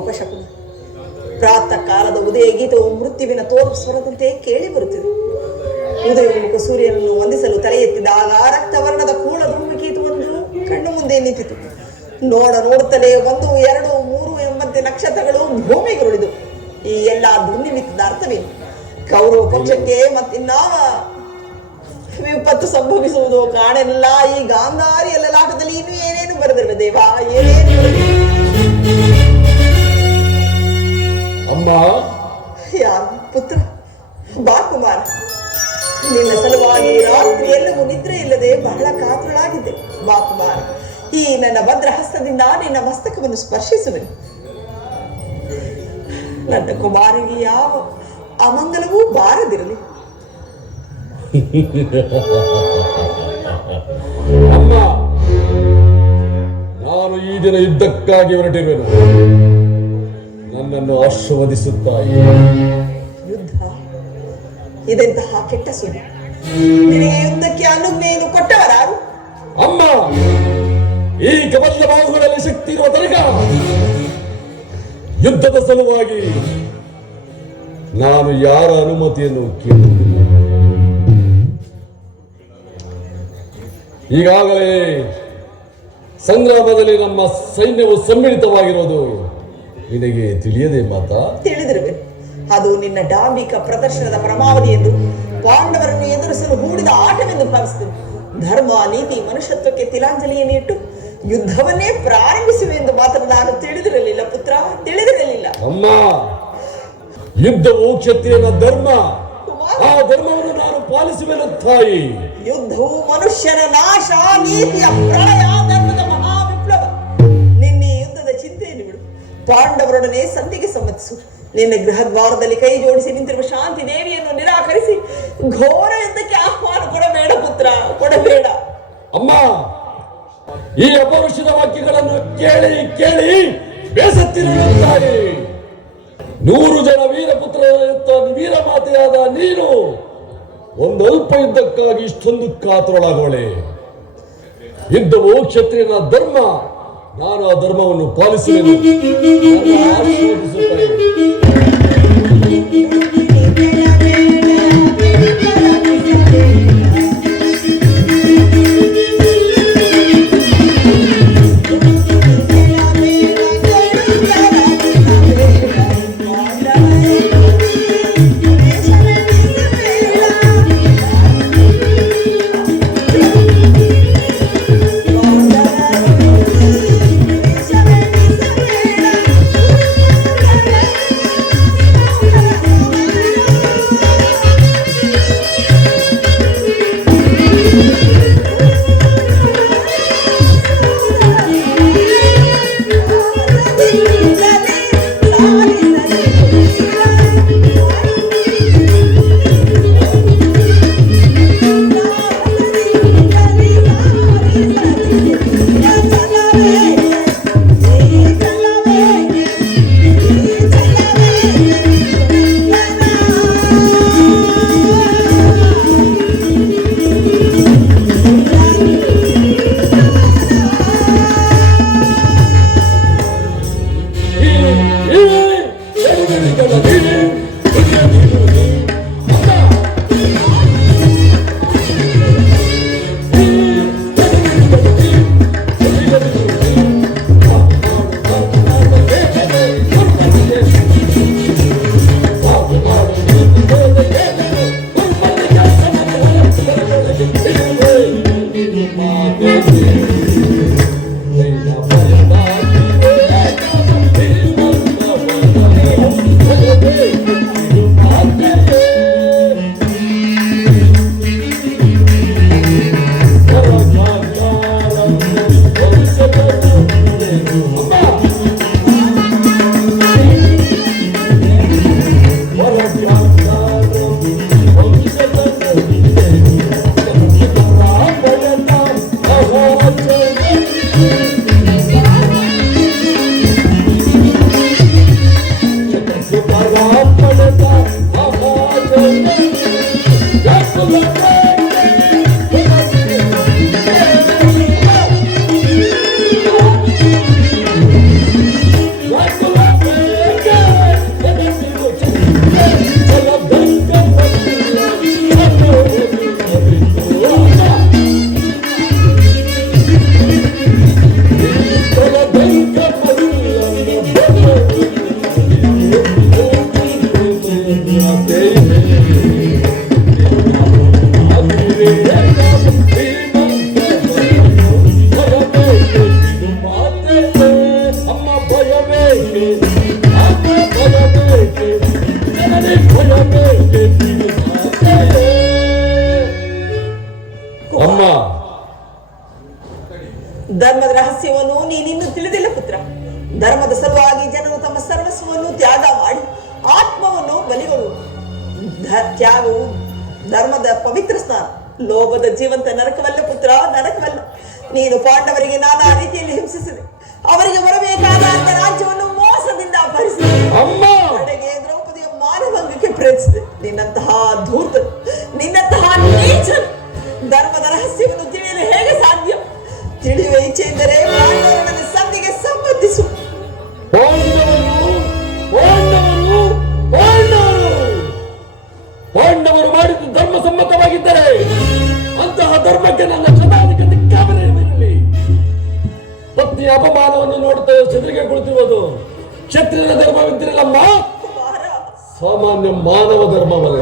ಅಪಶಕುನ. ಪ್ರಾತಃ ಕಾಲದ ಉದಯ ಗೀತವು ಮೃತ್ಯುವಿನ ತೋರು ಸ್ವರದಂತೆ ಕೇಳಿ ಬರುತ್ತಿದೆ. ಉದಯೋನ್ಮುಖ ಸೂರ್ಯನನ್ನು ವಂದಿಸಲು ತಲೆ ಎತ್ತಿದಾಗ ರಕ್ತವರ್ಣದ ಕೂಳ ಧೂಮಕೇತುವನ್ನು ಕಣ್ಣು ಮುಂದೆ ನಿಂತಿತು. ನೋಡುತ್ತಲೇ 1, 2, 3 ಎಂಬಂತೆ ನಕ್ಷತ್ರಗಳು ಭೂಮಿಗುರುಳಿದು. ಈ ಎಲ್ಲ ದುರ್ನಿಮಿತ್ತದ ಅರ್ಥವೇನು? ಕೌರವ ಪಕ್ಷಕ್ಕೆ ಮತ್ತಿನ್ನಾವ ವಿಪತ್ತು ಸಂಭವಿಸುವುದು ಕಾಣೆಲ್ಲ. ಈ ಗಾಂಧಾರಿ ಎಲ್ಲಲಾಟದಲ್ಲಿ ಇನ್ನು ಏನೇನು ಬರೆದಿರುವ ದೇವ, ಏನೇನು? ಅಮ್ಮ, ಯಾರು ಪುತ್ರ? ಬಾ ಕುಮಾರ, ನಿನ್ನ ಸಲುವಾಗಿ ರಾತ್ರಿ ಎಲ್ಲವೂ ನಿದ್ರೆ ಇಲ್ಲದೆ ಬಹಳ ಕಾತುಳಾಗಿದ್ದೆ. ಬಾ ಕುಮಾರ, ಈ ನನ್ನ ಭದ್ರ ಹಸ್ತದಿಂದ ನಿನ್ನ ಮಸ್ತಕವನ್ನು ಸ್ಪರ್ಶಿಸುವೆನು. ನನ್ನ ಕುಮಾರಿಗೆ ಯಾವ ಅಮಂಗಲವೂ ಬಾರದಿರಲಿ. ಅಮ್ಮ, ನಾನು ಈ ದಿನ ಯುದ್ಧಕ್ಕಾಗಿ ಹೊರಟಿರುವೆನು. ನನ್ನನ್ನು ಆಶೀರ್ವದಿಸುತ್ತಾಯಿ. ಯುದ್ಧ? ಇದೆಂತಹ ಕೆಟ್ಟ ಸುದ್ದಿ. ನಿನಗೆ ಯುದ್ಧಕ್ಕೆ ಅನುಜ್ಞೆಯನ್ನು ಕೊಟ್ಟವರಾರು? ಅಮ್ಮ, ಈ ಕಬಂಧ ಬಾಹುಗಳಲ್ಲಿ ಶಕ್ತಿ ಇರುವ ತನಕ ಯುದ್ಧದ ಸಲುವಾಗಿ ನಾನು ಯಾರ ಅನುಮತಿಯನ್ನು ಕೇಳುವುದಿಲ್ಲ. ಈಗಾಗಲೇ ಸಂಗ್ರಾಮದಲ್ಲಿ ನಮ್ಮ ಸೈನ್ಯವು ಸಮ್ಮಿಳಿತವಾಗಿರೋದು ನಿನಗೆ ತಿಳಿಯದೆ ಮಾತಾ? ತಿಳಿದಿರುವೆ. ಅದು ನಿನ್ನ ಡಾಂಬಿಕ ಪ್ರದರ್ಶನದ ಪರಮಾವಧಿ ಎಂದು, ಪಾಂಡವರನ್ನು ಎದುರಿಸಲು ಹೂಡಿದ ಆಟವೆಂದು ಭಾವಿಸುತ್ತೇನೆ. ಧರ್ಮ, ನೀತಿ, ಮನುಷ್ಯತ್ವಕ್ಕೆ ತಿಲಾಂಜಲಿಯನ್ನು ಇಟ್ಟು ಯುದ್ಧವನ್ನೇ ಪ್ರಾರಂಭಿಸುವೆ ಎಂದು ಮಾತ್ರ ನಾನು ತಿಳಿದಿರಲಿಲ್ಲ ಪುತ್ರ, ತಿಳಿದಿರಲಿಲ್ಲ. ಅಮ್ಮ, ಯುದ್ಧವು ಕ್ಷತ್ರಿಯನ ಧರ್ಮ. ಆ ಧರ್ಮವನ್ನು ನಾನು ಪಾಲಿಸುವೆನು ತಾಯಿ. ಯುದ್ಧವು ಮನುಷ್ಯನ ನಾಶ, ನೀತಿಯ ಪ್ರಳಯ, ಧರ್ಮದ ಮಹಾವಿಪ್ಲವ. ನಿನ್ನೆ ಯುದ್ಧದ ಚಿಂತೆಯನ್ನು ಬಿಡು. ಪಾಂಡವರೊಡನೆ ಸಂಧಿಗೆ ಸಮ್ಮತಿಸು. ನಿನ್ನ ಗೃಹದ್ವಾರದಲ್ಲಿ ಕೈ ಜೋಡಿಸಿ ನಿಂತಿರುವ ಶಾಂತಿ ದೇವಿಯನ್ನು ನಿರಾಕರಿಸಿ ಘೋರ ಯುದ್ಧಕ್ಕೆ ಆಹ್ವಾನ ಕೊಡಬೇಡ ಪುತ್ರ, ಕೊಡಬೇಡ. ಅಮ್ಮ, ಈ ಅಪೌರುಷದ ವಾಕ್ಯಗಳನ್ನು ಕೇಳಿ ಕೇಳಿ ಬೇಸತ್ತಿರುತ್ತಾಯಿ. 100 ಜನ ವೀರಪುತ್ರರತ್ತ ವೀರ ಮಾತೆಯಾದ ನೀನು ಒಂದು ಅಲ್ಪ ಯುದ್ಧಕ್ಕಾಗಿ ಇಷ್ಟೊಂದು ಕಾತುರಳಾಗೋಳೆ. ಯುದ್ಧವು ಕ್ಷತ್ರಿಯನ ಧರ್ಮ. ನಾನು ಆ ಧರ್ಮವನ್ನು ಪಾಲಿಸುವೆನು. ಆಶೀರ್ವದಿಸುತ್ತೇನೆ. ಧರ್ಮದ ರಹಸ್ಯವನ್ನು ನೀನಿನ್ನೂ ತಿಳಿದಿಲ್ಲ ಪುತ್ರ. ಧರ್ಮದ ಸಲುವಾಗಿ ಜನರು ತಮ್ಮ ಸರ್ವಸ್ವವನ್ನು ತ್ಯಾಗ ಮಾಡಿ ಆತ್ಮವನ್ನು ಬಲಿಗೊಳ್ಳುವುದು. ತ್ಯಾಗವು ಧರ್ಮದ ಪವಿತ್ರ ಸ್ಥಾನ. ಲೋಭದ ಜೀವಂತ ನರಕವಲ್ಲ ಪುತ್ರ, ನರಕವಲ್ಲ. ನೀನು ಪಾಂಡವರಿಗೆ ನಾನಾ ರೀತಿಯಲ್ಲಿ ಹಿಂಸಿಸಿದೆ. ಅವರಿಗೆ ಬರಬೇಕಾದ ರಾಜ್ಯವನ್ನು ಮೋಸದಿಂದ ಅಪಹರಿಸಿದೆ. ಕಡೆಗೆ ದ್ರೌಪದಿಯ ಮಾನಭಂಗಕ್ಕೆ ಪ್ರೇರಿಸಿದೆ. ನಿನ್ನಂತಹ ಧೂರ್ತ, ನಿನ್ನಂತಹ ನೀಚ ಧರ್ಮದ ರಹಸ್ಯವನ್ನು ತಿಳಿಯಲು ಹೇಗೆ ಸಾಧ್ಯ? ತಿಳಿಯುವ ಇಚ್ಛೆ ಇದ್ದರೆ ಪಾಂಡವರನ್ನು ಸಂಧಿಗೆ ಸಂಬಂಧಿಸು. ಪಾಂಡವರು ಮಾಡಿದ್ದು ಧರ್ಮ ಸಮ್ಮತವಾಗಿದ್ದರೆ ಅಂತಹ ಧರ್ಮಕ್ಕೆ ನನ್ನ ಶತಾಧಿಕ ಕಾವಲಿರಲಿ. ಪತ್ನಿಯ ಅಪಮಾನವನ್ನು ನೋಡುತ್ತಾ ಚದುರಿಗೆ ಕುಳಿತಿರುವುದು ಕ್ಷತ್ರಿಯನ ಧರ್ಮವಿದ್ದಿರಲಮ್ಮ, ಸಾಮಾನ್ಯ ಮಾನವ ಧರ್ಮವಲ್ಲ.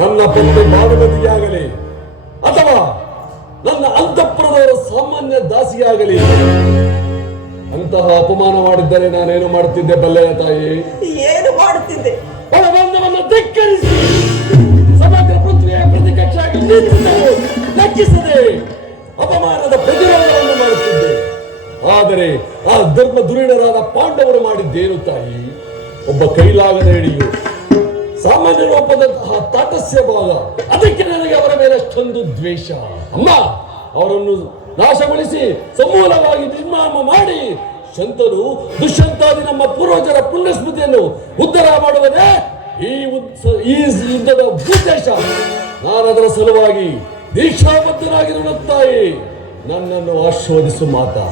ನನ್ನ ಪತ್ನಿ ಮಾನವತಿಯಾಗಲಿ ಅಥವಾ ನನ್ನ ಅಂತಃಪುರದವರ ಸಾಮಾನ್ಯ ದಾಸಿಯಾಗಲಿ ಅಂತಹ ಅಪಮಾನ ಮಾಡಿದ್ದರೆ ನಾನೇನು ಮಾಡುತ್ತಿದ್ದೆ ಬಲ್ಲೆಯ ತಾಯಿ? ಏನು ಮಾಡುತ್ತಿದ್ದೆ? ಪರಬಂಧವನ್ನು ಧಿಕ್ಕರಿಸಿ ಸಮಗ್ರ ಪೃಥ್ವಿಯ ಪ್ರತಿಕಕ್ಷಾಗಿ ಲೆಕ್ಕಿಸದೆ ಅಪಮಾನದ ಪ್ರತಿರೋಧವನ್ನು ಮಾಡುತ್ತಿದ್ದೆ. ಆದರೆ ಆ ಧರ್ಮ ಧುರೀಣರಾದ ಪಾಂಡವರು ಮಾಡಿದ್ದೇನು ತಾಯಿ? ಒಬ್ಬ ಕೈಲಾಗದ ಹಿಡಿಯು, ಸಾಮಾನ್ಯ ರೂಪದಂತಹ ತಾಟಸ್ಯ ಭಾಗ. ಅದಕ್ಕೆ ನನಗೆ ಅವರ ಮೇಲೆ ಅಷ್ಟೊಂದು ದ್ವೇಷ. ಅಮ್ಮ, ಅವರನ್ನು ನಾಶಗೊಳಿಸಿ ಸಮೂಲವಾಗಿ ನಿರ್ಮಾಣ ಮಾಡಿ ಶಂತನು ದುಷ್ಯಂತಾದಿ ನಮ್ಮ ಪೂರ್ವಜರ ಪುಣ್ಯ ಸ್ಮೃತಿಯನ್ನು ಉದ್ಧಾರ ಮಾಡುವುದೇ ಈ ಯುದ್ಧದ ಉದ್ದೇಶ. ನಾನು ಅದರ ಸಲುವಾಗಿ ದೀಕ್ಷಾಬದ್ಧನಾಗಿರುವ ತಾಯಿ, ನನ್ನನ್ನು ಆಶೀರ್ವದಿಸು ಮಾತಾ.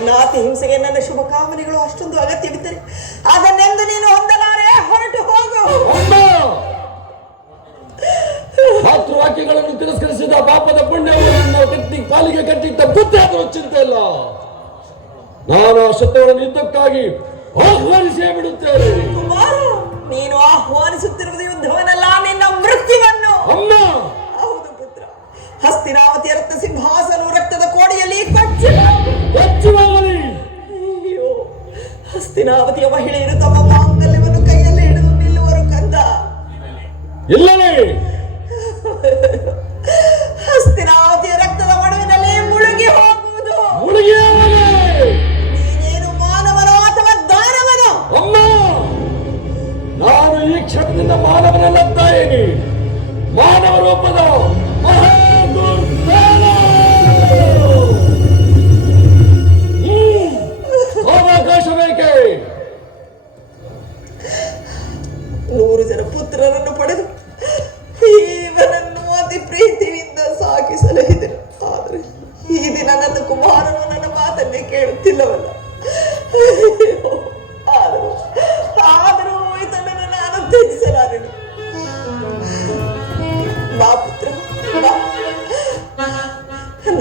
ಜ್ಞಾತಿ ಹಿಂಸೆಗೆ ನನ್ನ ಶುಭ ಕಾಮನೆಗಳು ಅಷ್ಟೊಂದು ಅಗತ್ಯವಿದ್ದರೆ ಅದನ್ನೆಂದು ನೀನು ಹೊಂದಲಾರೆ. ಹೊರಟು ಹೋಗು. ಮಾತೃವಾಕ್ಯಗಳನ್ನು ತಿರಸ್ಕರಿಸಿದ ಪಾಪದ ಪುಣ್ಯವನ್ನು ಕಾಲಿಗೆ ಕಟ್ಟಿಟ್ಟ ಬುದ್ಧಿ ಆದರೂ ಚಿಂತೆ ಇಲ್ಲ. ನಾನು ಆ ಶತ್ರುಗಳನ್ನು ಯುದ್ಧಕ್ಕಾಗಿ ಆಹ್ವಾನಿಸೇ ಬಿಡುತ್ತೇನೆ. ಕುಮಾರ, ನೀನು ಆಹ್ವಾನಿಸುತ್ತಿರುವುದು ಯುದ್ಧವನ್ನಲ್ಲ, ನಿನ್ನ ಮೃತ್ಯುವನ್ನು. ಅಮ್ಮ, ಹೌದು ಪುತ್ರ. ಹಸ್ತಿನಾವತಿಯ ರಕ್ತ ಸಿಂಹಾಸನವು ರಕ್ತದ ಕೋಡಿಯಲ್ಲಿ ಕಚ್ಚುವಾಗಲಿ. ಅಯ್ಯೋ, ಹಸ್ತಿನಾವತಿಯ ಮಹಿಳೆಯರು ತಮ್ಮ ಮಾಂಗಲ್ಯವನ್ನು ಕೈಯಲ್ಲಿ ಹಿಡಿದು ನಿಲ್ಲುವರು ಕಂದ. ಇಲ್ಲವೇ? ಹಸ್ತಿನಾವತಿಯ ರಕ್ತದ ಮಡುವಿನಲ್ಲಿ ಮುಳುಗಿ ಹೋಗುವುದು. ನೀನೇನು ಮಾನವನೋ ಅಥವಾ ದಾನವನೋ? ಅಮ್ಮ, ನಾನು ಈ ಕ್ಷಣದಿಂದ ಮಾನವನಲ್ಲ ತಾಯಿ, ಮಾನವ ರೂಪದ ಅವಕಾಶ ಬೇಕೆ? 100 ಜನ ಪುತ್ರರನ್ನು ಪಡೆದು ಇವನನ್ನು ಅತಿ ಪ್ರೀತಿಯಿಂದ ಸಾಕಿಸಲಿದ್ದರು. ಆದರೆ ಈ ದಿನ ನನ್ನ ಕುಮಾರನು ನನ್ನ ಮಾತನ್ನೇ ಕೇಳುತ್ತಿಲ್ಲವಲ್ಲ. ಆದರೂ ಇದನ್ನು ನಾನು ತ್ಯಜಿಸಲಾರೆನು. ಬಾ ಪುತ್ರ, ಬಾ.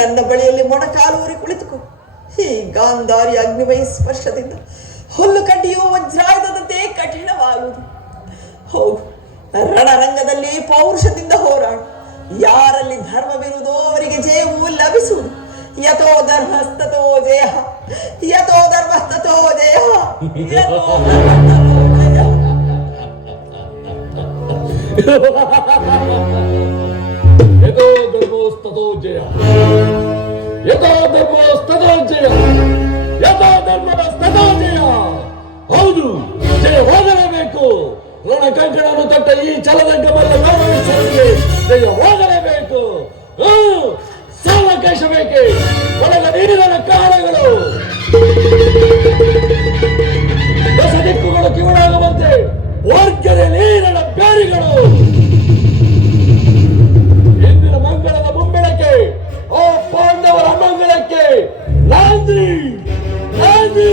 ನನ್ನ ಬಳಿಯಲ್ಲಿ ಮೊಣಕಾಲೂರಿ ಕುಳಿತುಕೋ. ಈ ಗಾಂಧಾರಿ ಅಗ್ನಿಮಯ ಸ್ಪರ್ಶದಿಂದ ಹುಲ್ಲು ಕಡ್ಡಿಯು ವಜ್ರಾಯುಧದಂತೆ ಕಠಿಣವಾಗುವುದು. ಹೌದು, ರಣರಂಗದಲ್ಲಿ ಪೌರುಷದಿಂದ ಹೋರಾಡು. ಯಾರಲ್ಲಿ ಧರ್ಮವಿರುವುದೋ ಅವರಿಗೆ ಜಯವು ಲಭಿಸುವುದು. ಯಥೋ ಧರ್ಮಸ್ತೋ ಜಯ, ಯಥೋ ಧರ್ಮಸ್ತೋ ಜಯ, ಯಥೋ ಧರ್ಮಸ್ತೋ ಜಯ. ಯಥೋ ಧರ್ಮೋಸ್ತತೋ ಜಯ, ಯಥೋ ಧರ್ಮೋಸ್ತತೋ ಜಯ, ಯಥೋ ಧರ್ಮೋಸ್ತತೋ ಜಯ. ಹೌದು, ಜಯ ಹೋಗಲೇಬೇಕು. ರಣಕಂಕಣವನ್ನು ತೊಟ್ಟ ಈ ಛಲದಂಗಮಲ್ಲ ಜಯ ಹೋಗಲೇಬೇಕು. ಸಾವಕಾಶ ಬೇಕೆ? ಒಳಗ ನೀರಿನ ಕಾರಣಗಳು ದಶ ದಿಕ್ಕುಗಳು ಕಿವಳಾಗುವಂತೆ ವರ್ಗದ ನೀರಿನ ಬ್ಯಾರಿಗಳು. ಇಂದಿನ ಮಂಗಳದ ಮುಂಬೆಳಕೆ, ಆ ಪಾಂಡವರ ಮಂಗಳಕ್ಕೆ ನಾಂದಿ ನಾಂದಿ.